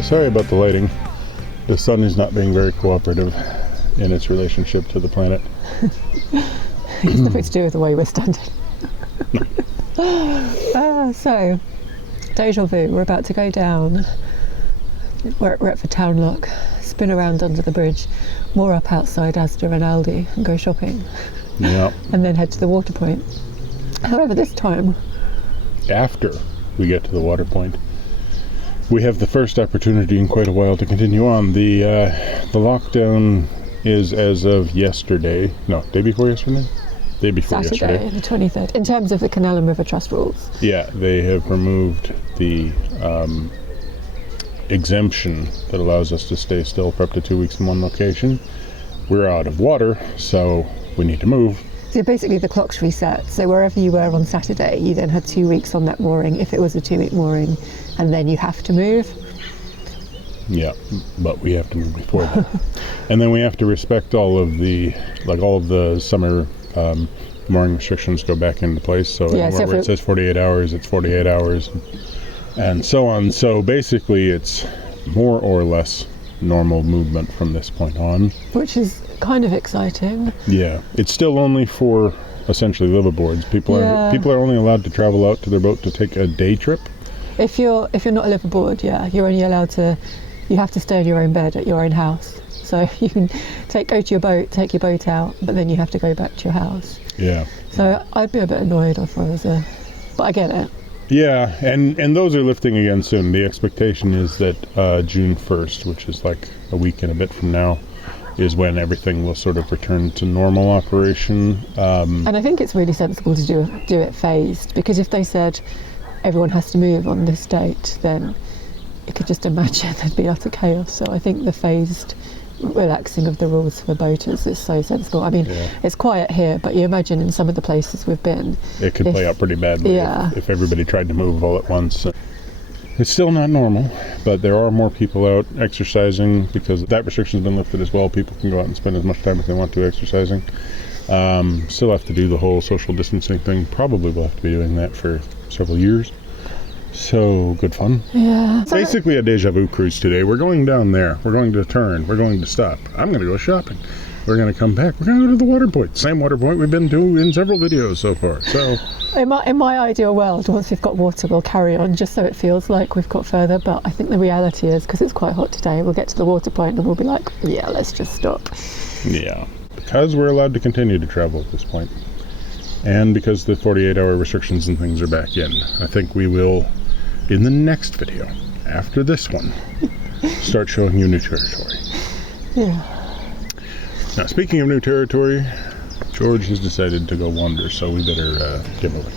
So sorry about the lighting. The sun is not being very cooperative in its relationship to the planet. It's nothing to do with the way we're standing. So, deja vu, we're about to go down. We're at Retford Town Lock, spin around under the bridge, moor up outside Asda and Aldi and go shopping. Yeah. And then head to the water point. However, this time, after we get to the water point, we have the first opportunity in quite a while to continue on. The lockdown is as of yesterday. No, day before yesterday? Day before Saturday, yesterday. the 23rd. In terms of the Canal and River Trust rules. Yeah, they have removed the exemption that allows us to stay still for up to 2 weeks in one location. We're out of water, so we need to move. So basically the clock's reset. So wherever you were on Saturday, you then had 2 weeks on that mooring, if it was a 2-week mooring, and then you have to move. Yeah, but we have to move before that. And then we have to respect all of the summer mooring restrictions go back into place. So anywhere where it says 48 hours, it's 48 hours, and so on. So basically it's more or less normal movement from this point on. Which is kind of exciting. Yeah, it's still only for essentially liveaboards. People are only allowed to travel out to their boat to take a day trip. If you're not a liveaboard, you're only allowed to. You have to stay in your own bed at your own house. So you can go to your boat, take your boat out, but then you have to go back to your house. Yeah. So I'd be a bit annoyed if I was but I get it. Yeah, and those are lifting again soon. The expectation is that June 1st, which is like a week and a bit from now, is when everything will sort of return to normal operation. And I think it's really sensible to do it phased, because if they said everyone has to move on this date, then you could just imagine there'd be utter chaos. So I think the phased relaxing of the rules for boaters is so sensible. I mean, it's quiet here, but you imagine in some of the places we've been, it could play out pretty badly if everybody tried to move all at once. It's still not normal, but there are more people out exercising because that restriction's been lifted as well. People can go out and spend as much time as they want to exercising. Still have to do the whole social distancing thing. Probably will have to be doing that for several years. So good fun. Yeah. Basically a deja vu cruise today. We're going down there. We're going to turn. We're going to stop. I'm going to go shopping. We're going to come back. We're going to go to the water point. Same water point we've been to in several videos so far. So in my ideal world, once we've got water, we'll carry on just so it feels like we've got further. But I think the reality is, because it's quite hot today, we'll get to the water point and we'll be like, yeah, let's just stop. Yeah, because we're allowed to continue to travel at this point. And because the 48-hour restrictions and things are back in. I think we will, in the next video, after this one, start showing you new territory. Yeah. Now, speaking of new territory, George has decided to go wander, so we better get moving.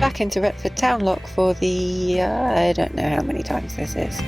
Back into Retford Town Lock for the, I don't know how many times this is.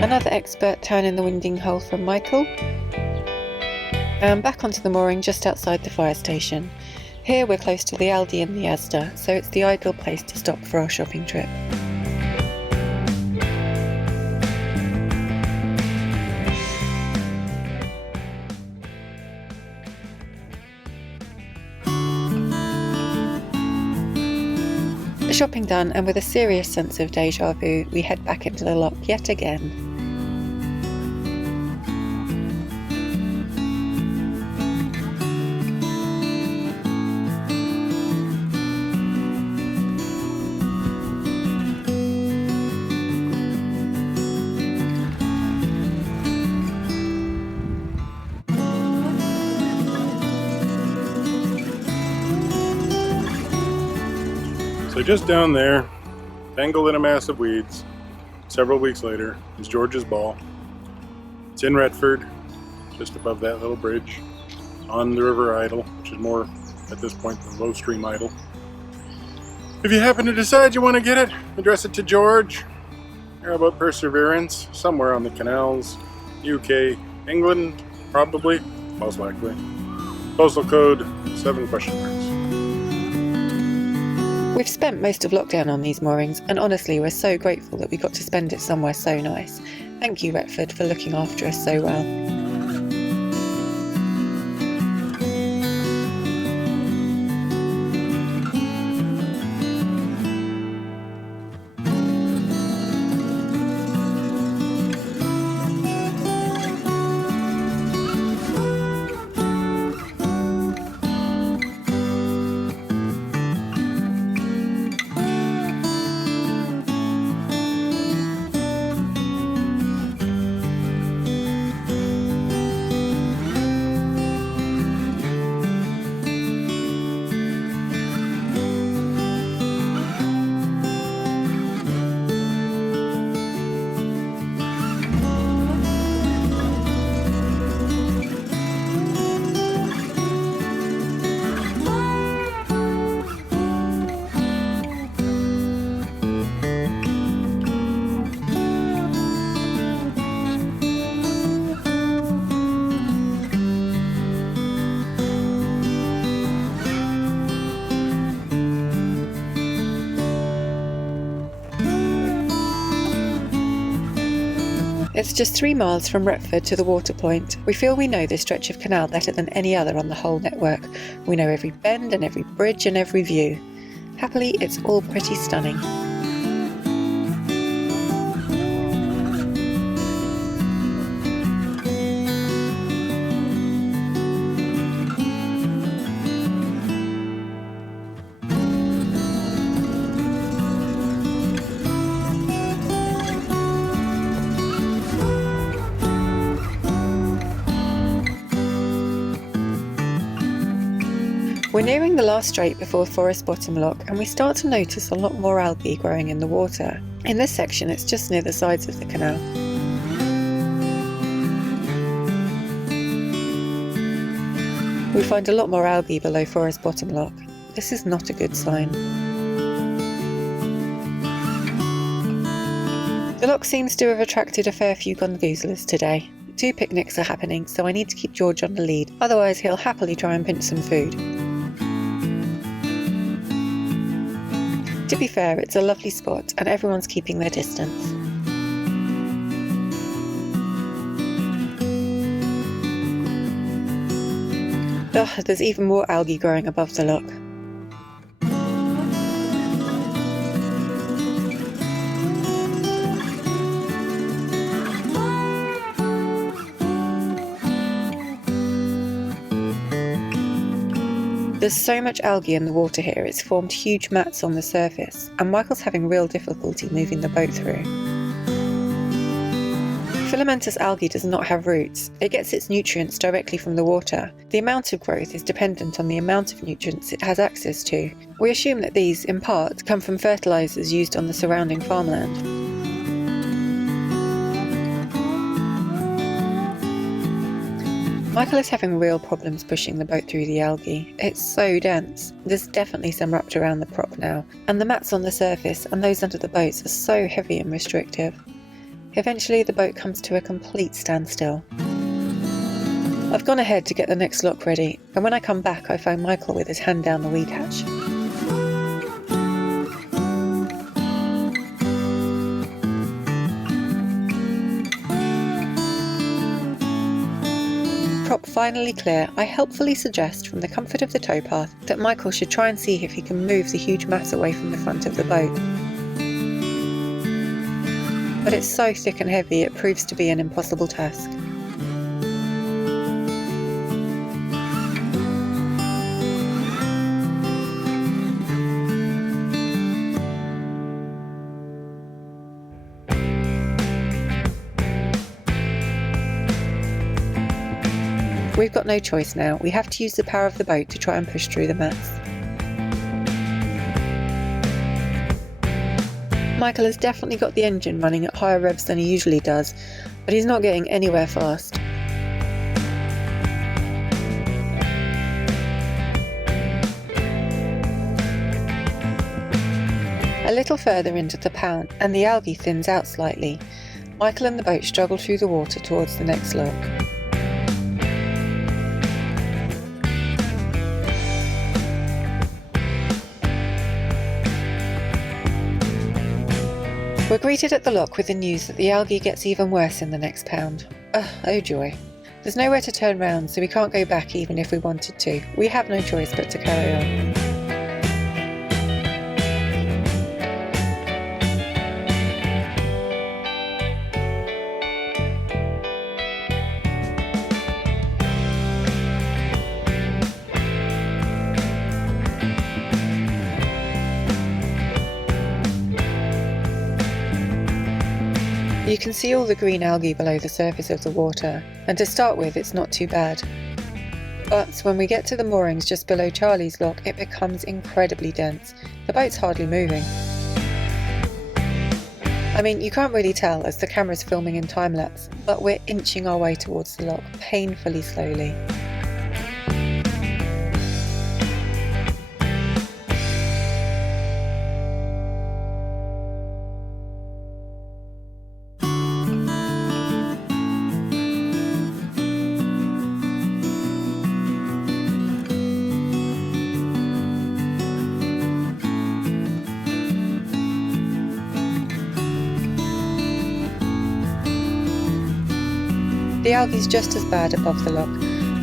Another expert turn in the winding hole from Michael. And back onto the mooring just outside the fire station. Here we're close to the Aldi and the Asda, so it's the ideal place to stop for our shopping trip. Shopping done, and with a serious sense of deja vu, we head back into the lock yet again. just down there, tangled in a mass of weeds, several weeks later, is George's ball. It's in Retford, just above that little bridge, on the River Idle, which is more, at this point, the low stream Idle. If you happen to decide you want to get it, address it to George. Or about Perseverance, somewhere on the canals, UK, England, probably, most likely. Postal code 7 question marks. We've spent most of lockdown on these moorings, and honestly we're so grateful that we got to spend it somewhere so nice. Thank you, Retford, for looking after us so well. It's just 3 miles from Retford to the water point. We feel we know this stretch of canal better than any other on the whole network. We know every bend and every bridge and every view. Happily, it's all pretty stunning. We're nearing the last strait before Forest Bottom Lock, and we start to notice a lot more algae growing in the water. In this section it's just near the sides of the canal. We find a lot more algae below Forest Bottom Lock. This is not a good sign. The lock seems to have attracted a fair few gongoozlers today. 2 picnics are happening, so I need to keep George on the lead, otherwise he'll happily try and pinch some food. To be fair, it's a lovely spot and everyone's keeping their distance. Ugh, there's even more algae growing above the lock. There's so much algae in the water here, it's formed huge mats on the surface, and Michael's having real difficulty moving the boat through. Filamentous algae does not have roots. It gets its nutrients directly from the water. The amount of growth is dependent on the amount of nutrients it has access to. We assume that these, in part, come from fertilisers used on the surrounding farmland. Michael is having real problems pushing the boat through the algae. It's so dense. There's definitely some wrapped around the prop now, and the mats on the surface and those under the boats are so heavy and restrictive. Eventually the boat comes to a complete standstill. I've gone ahead to get the next lock ready, and when I come back I find Michael with his hand down the weed hatch. Prop finally clear, I helpfully suggest from the comfort of the towpath that Michael should try and see if he can move the huge mass away from the front of the boat. But it's so thick and heavy it proves to be an impossible task. We've got no choice now. We have to use the power of the boat to try and push through the mats. Michael has definitely got the engine running at higher revs than he usually does, but he's not getting anywhere fast. A little further into the pound, and the algae thins out slightly. Michael and the boat struggle through the water towards the next lock. We're greeted at the lock with the news that the algae gets even worse in the next pound. Oh joy. There's nowhere to turn round, so we can't go back even if we wanted to. We have no choice but to carry on. You can see all the green algae below the surface of the water, and to start with it's not too bad. But when we get to the moorings just below Charlie's lock, it becomes incredibly dense. The boat's hardly moving. I mean, you can't really tell as the camera's filming in time-lapse, but we're inching our way towards the lock, painfully slowly. The algae's just as bad above the lock.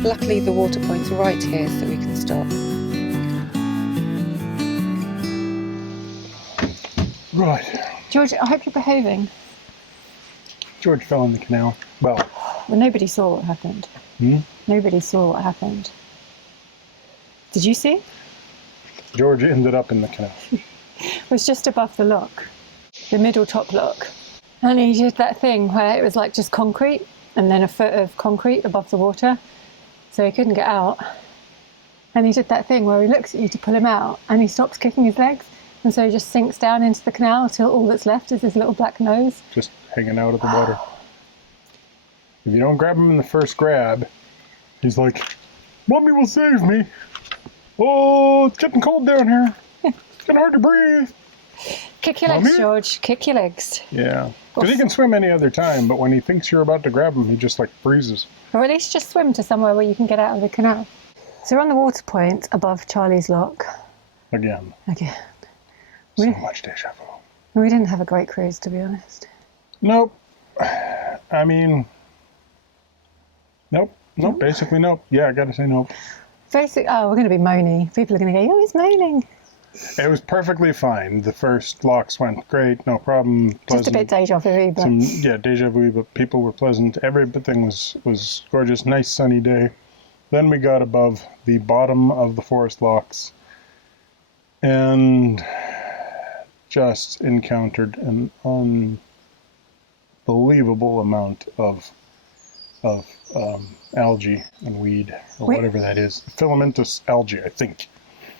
Luckily the water point's right here so we can stop. Right. George, I hope you're behaving. George fell in the canal. Well, nobody saw what happened. Nobody saw what happened. Did you see? George ended up in the canal. It was just above the lock, the middle top lock. And he did that thing where it was like just concrete and then a foot of concrete above the water. So he couldn't get out. And he did that thing where he looks at you to pull him out and he stops kicking his legs. And so he just sinks down into the canal till all that's left is his little black nose. Just hanging out of the water. If you don't grab him in the first grab, he's like, "Mommy will save me. Oh, it's getting cold down here. It's getting hard to breathe." Kick your legs, George. Kick your legs. Yeah. Because he can swim any other time, but when he thinks you're about to grab him, he just like freezes. Or at least just swim to somewhere where you can get out of the canal. So we're on the water point above Charlie's lock. Again. So much deja vu. We didn't have a great cruise, to be honest. Nope. I mean, nope. Basically nope. Yeah, I gotta say nope. We're going to be moany. People are going to go, "Oh, he's moaning." It was perfectly fine. The first locks went great, no problem. Pleasant. Just a bit deja vu, but... deja vu, but people were pleasant. Everything was gorgeous, nice sunny day. Then we got above the bottom of the forest locks and just encountered an unbelievable amount of algae and weed, or whatever that is. Filamentous algae, I think.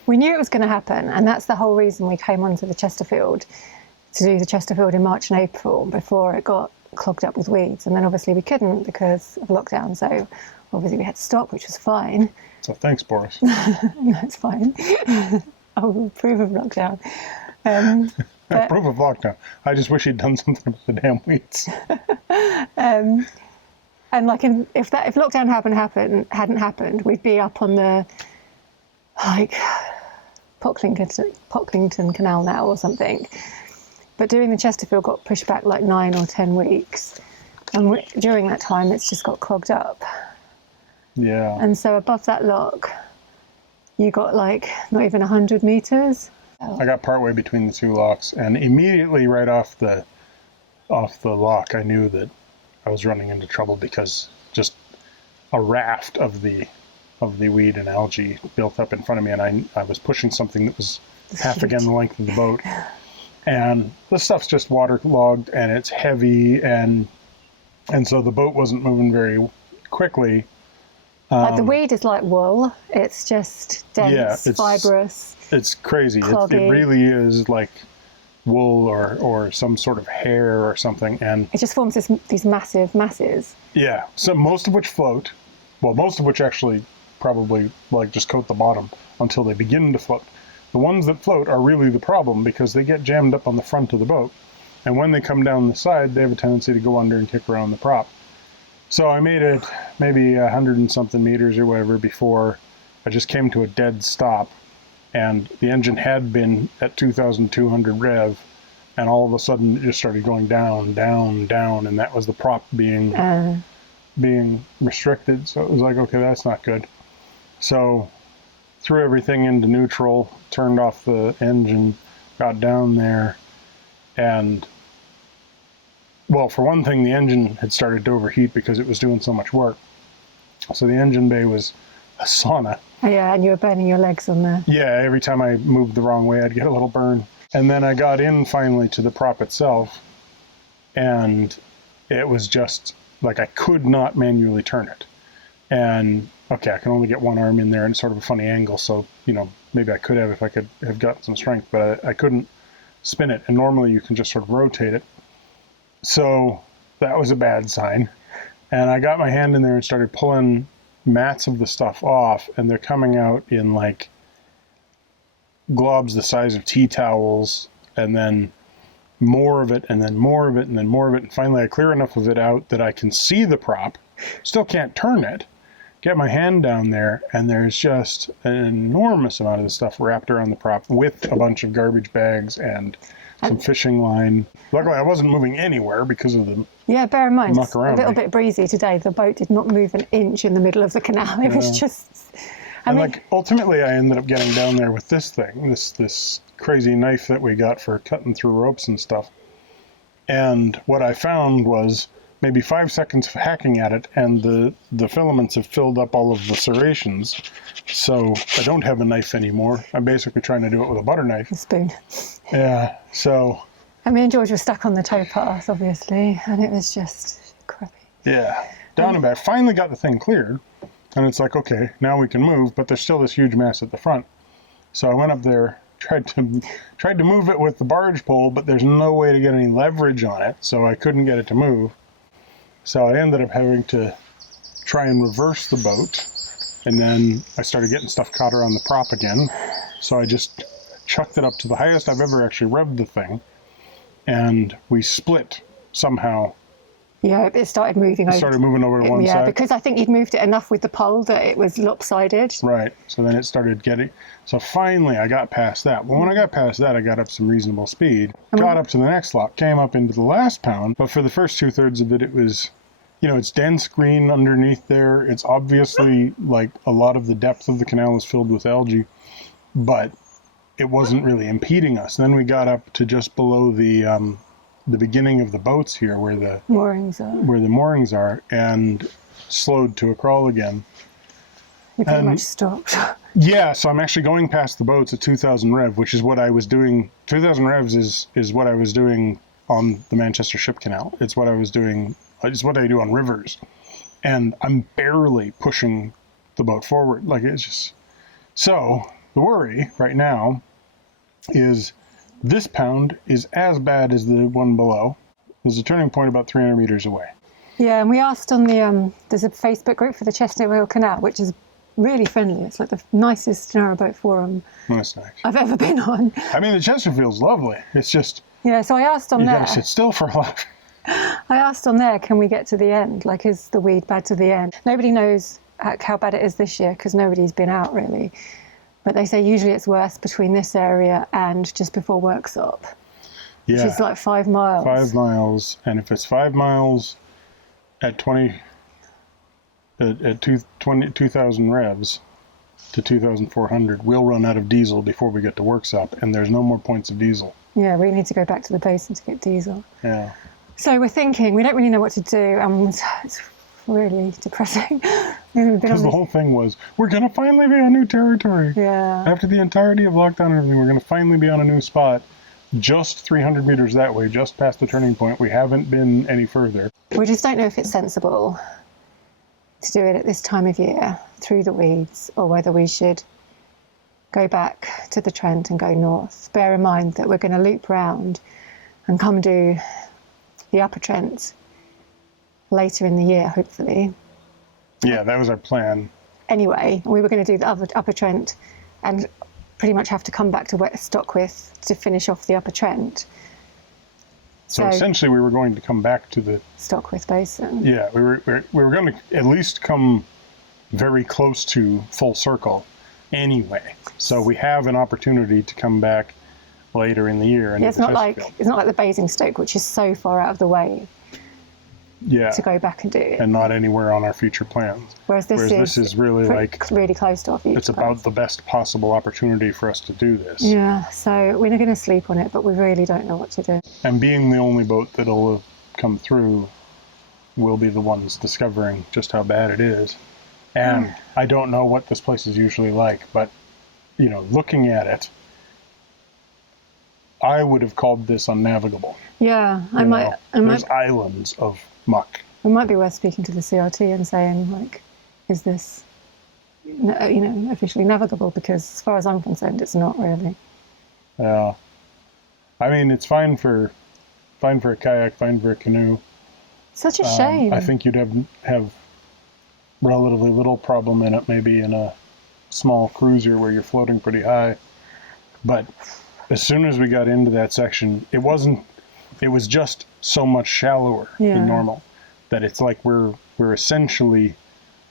We knew it was going to happen, and that's the whole reason we came onto the Chesterfield, to do the Chesterfield in March and April before it got clogged up with weeds. And then obviously we couldn't because of lockdown, so obviously we had to stop, which was fine. So thanks, Boris. No, it's fine. I'll approve of lockdown. Approve of lockdown. I just wish he'd done something about the damn weeds. And like, if lockdown hadn't happened, we'd be up on the Pocklington Canal now or something. But doing the Chesterfield got pushed back like 9 or 10 weeks, and during that time it's just got clogged up. Yeah. And so above that lock, you got like not even 100 meters. I got partway between the two locks, and immediately right off the lock, I knew that I was running into trouble because just a raft of the weed and algae built up in front of me, and I was pushing something that was half again the length of the boat, and the stuff's just waterlogged and it's heavy, and so the boat wasn't moving very quickly. The weed is like wool. It's just dense, fibrous. It's crazy. It cloggy. really is like wool or some sort of hair or something, and it just forms these massive masses. Yeah, so most of which float. Well, most of which actually probably like just coat the bottom until they begin to float. The ones that float are really the problem because they get jammed up on the front of the boat, and when they come down the side, they have a tendency to go under and kick around the prop. So I made it maybe 100 and something meters or whatever before I just came to a dead stop, and the engine had been at 2,200 rev, and all of a sudden it just started going down, down, down, and that was the prop being restricted. So it was like, okay, that's not good. So threw everything into neutral, turned off the engine, got down there, and well, for one thing, the engine had started to overheat because it was doing so much work. So the engine bay was a sauna. Oh, yeah, and you were burning your legs on there. Yeah, every time I moved the wrong way, I'd get a little burn. And then I got in finally to the prop itself, and it was just like I could not manually turn it. And okay, I can only get one arm in there and sort of a funny angle, so maybe I could have if I could have gotten some strength, but I couldn't spin it. And normally you can just sort of rotate it. So that was a bad sign. And I got my hand in there and started pulling mats of the stuff off, and they're coming out in like globs the size of tea towels, and then more of it, and then more of it, and then more of it. And finally I clear enough of it out that I can see the prop, still can't turn it, get my hand down there, and there's just an enormous amount of the stuff wrapped around the prop with a bunch of garbage bags and some fishing line. Luckily I wasn't moving anywhere because of the bear in mind, muck around a little me. bit breezy today. The boat did not move an inch in the middle of the canal. It was just... ultimately I ended up getting down there with this thing, this crazy knife that we got for cutting through ropes and stuff. And what I found was maybe 5 seconds of hacking at it, and the filaments have filled up all of the serrations. So I don't have a knife anymore. I'm basically trying to do it with a butter knife. A spoon. Yeah, so... And me and George were stuck on the towpath, obviously, and it was just crappy. Yeah, down and back. Finally got the thing cleared, and it's like, okay, now we can move, but there's still this huge mess at the front. So I went up there, tried to move it with the barge pole, but there's no way to get any leverage on it, so I couldn't get it to move. So I ended up having to try and reverse the boat, and then I started getting stuff caught around the prop again. So I just chucked it up to the highest I've ever actually revved the thing, and we split somehow. Yeah, it started moving over. It started moving over to one side. Yeah, because I think you'd moved it enough with the pole that it was lopsided. Right, so then it started getting... So finally I got past that. Well, when I got past that, I got up some reasonable speed. Got up to the next lock, came up into the last pound, but for the first 2/3 of it, it was... it's dense green underneath there. It's obviously like a lot of the depth of the canal is filled with algae, but it wasn't really impeding us. Then we got up to just below the beginning of the boats here where the moorings are, and slowed to a crawl again. You pretty much stopped. Yeah, so I'm actually going past the boats at 2,000 rev, which is what I was doing. 2,000 revs is what I was doing on the Manchester Ship Canal. It's what I was doing. It's what I do on rivers, and I'm barely pushing the boat forward. Like, it's just... So the worry right now is this pound is as bad as the one below. There's a turning point about 300 meters away. Yeah, and we asked on the there's a Facebook group for the Chestnut Wheel Canal, which is really friendly. It's like the nicest narrowboat forum That's nice. I've ever been on. I mean, the Chesterfield's lovely. It's just... Yeah, so I asked on you there... You gotta sit still for a while. I asked on there, can we get to the end? Like, is the weed bad to the end? Nobody knows how bad it is this year because nobody's been out, really. But they say usually it's worse between this area and just before Worksop. Yeah. Which is like 5 miles. 5 miles. And if it's 5 miles at 2,000 revs to 2,400, we'll run out of diesel before we get to Worksop, and there's no more points of diesel. Yeah, we need to go back to the basin to get diesel. Yeah. So we're thinking, we don't really know what to do, and it's really depressing. Because the whole thing was, we're going to finally be on new territory. Yeah. After the entirety of lockdown and everything, we're going to finally be on a new spot. Just 300 meters that way, just past the turning point. We haven't been any further. We just don't know if it's sensible to do it at this time of year, through the weeds, or whether we should go back to the Trent and go north. Bear in mind that we're going to loop round and come do the Upper Trent later in the year, hopefully. Yeah, that was our plan. Anyway, we were going to do the Upper Trent and pretty much have to come back to West Stockwith to finish off the Upper Trent. So essentially we were going to come back to the Stockwith Basin. Yeah, we were going to at least come very close to full circle anyway. So we have an opportunity to come back later in the year. And yeah, it's not like the Basingstoke, which is so far out of the way. Yeah. To go back and do it. And not anywhere on our future plans. Whereas this is really really close to our future. It's about the best possible opportunity for us to do this. Yeah, so we're not going to sleep on it, but we really don't know what to do. And being the only boat that'll have come through, we'll be the ones discovering just how bad it is. And I don't know what this place is usually like, but, you know, looking at it, I would have called this unnavigable. Yeah, There's islands of muck. It might be worth speaking to the CRT and saying, like, is this, officially navigable? Because as far as I'm concerned, it's not really. Yeah. I mean, it's fine for a kayak, fine for a canoe. Such a shame. I think you'd have relatively little problem in it, maybe in a small cruiser where you're floating pretty high. But as soon as we got into that section, it was just so much shallower than normal that it's like we're essentially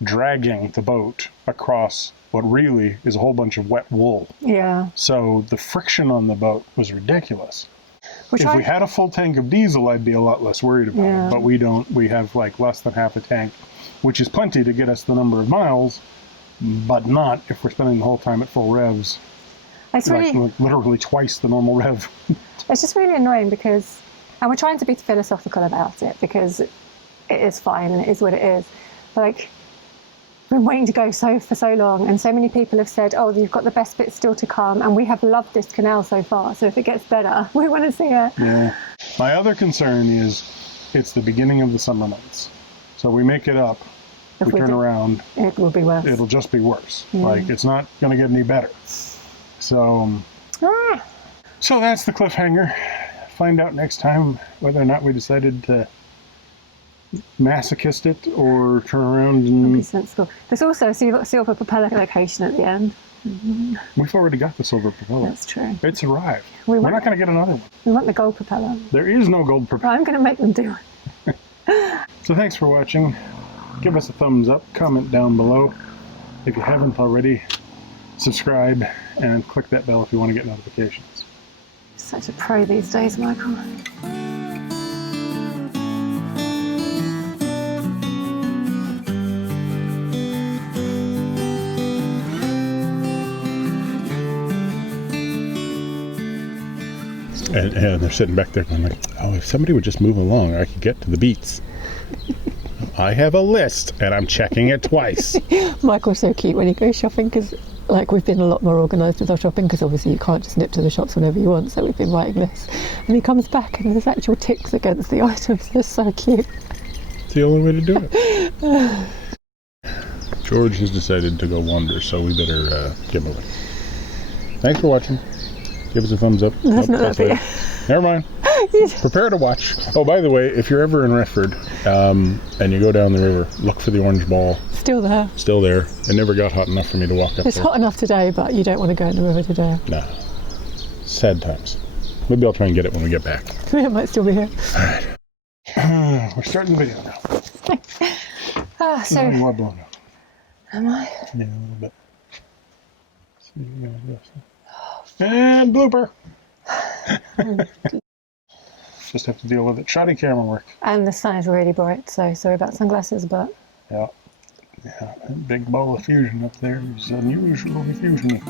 dragging the boat across what really is a whole bunch of wet wool. Yeah. So the friction on the boat was ridiculous. If we had a full tank of diesel, I'd be a lot less worried about it. But we don't. We have like less than half a tank, which is plenty to get us the number of miles, but not if we're spending the whole time at full revs. It's like literally twice the normal rev. It's just really annoying because, and we're trying to be philosophical about it because it is fine and it is what it is. Like, we've been waiting to go for so long, and so many people have said, oh, you've got the best bit still to come, and we have loved this canal so far, so if it gets better, we want to see it. Yeah. My other concern is it's the beginning of the summer months. So we make it up, we turn around, it will be worse. It'll just be worse. Like, it's not going to get any better. So, so that's the cliffhanger. Find out next time whether or not we decided to masochist it or turn around and... be sensible. There's also a silver propeller location at the end. We've already got the silver propeller. That's true. It's arrived. We're not going to get another one. We want the gold propeller. There is no gold propeller. I'm going to make them do it. So thanks for watching. Give us a thumbs up, comment down below. If you haven't already, subscribe and click that bell if you want to get notifications. Such a pro these days, Michael. And they're sitting back there going like, oh, if somebody would just move along, I could get to the beats. I have a list, and I'm checking it twice. Michael's so cute when he goes shopping, because like we've been a lot more organised with our shopping, because obviously you can't just nip to the shops whenever you want, so we've been writing lists. And he comes back and there's actual ticks against the items. They're so cute. It's the only way to do it. George has decided to go wander, so we better get moving. Thanks for watching. Give us a thumbs up. That's not that big. Never mind. Prepare to watch. Oh, by the way, if you're ever in Retford and you go down the river, look for the orange ball. Still there. Still there. It never got hot enough for me to walk up It's there. hot enough today, but you don't want to go in the river today. No. Sad times. Maybe I'll try and get it when we get back. It might still be here. All right. We're starting the video now. So you are blown up. Am I? Yeah, a little bit. And blooper. Just have to deal with it. Shoddy camera work. And the sun is really bright, so sorry about sunglasses, but... Yeah. That big ball of fusion up there is unusually fusiony.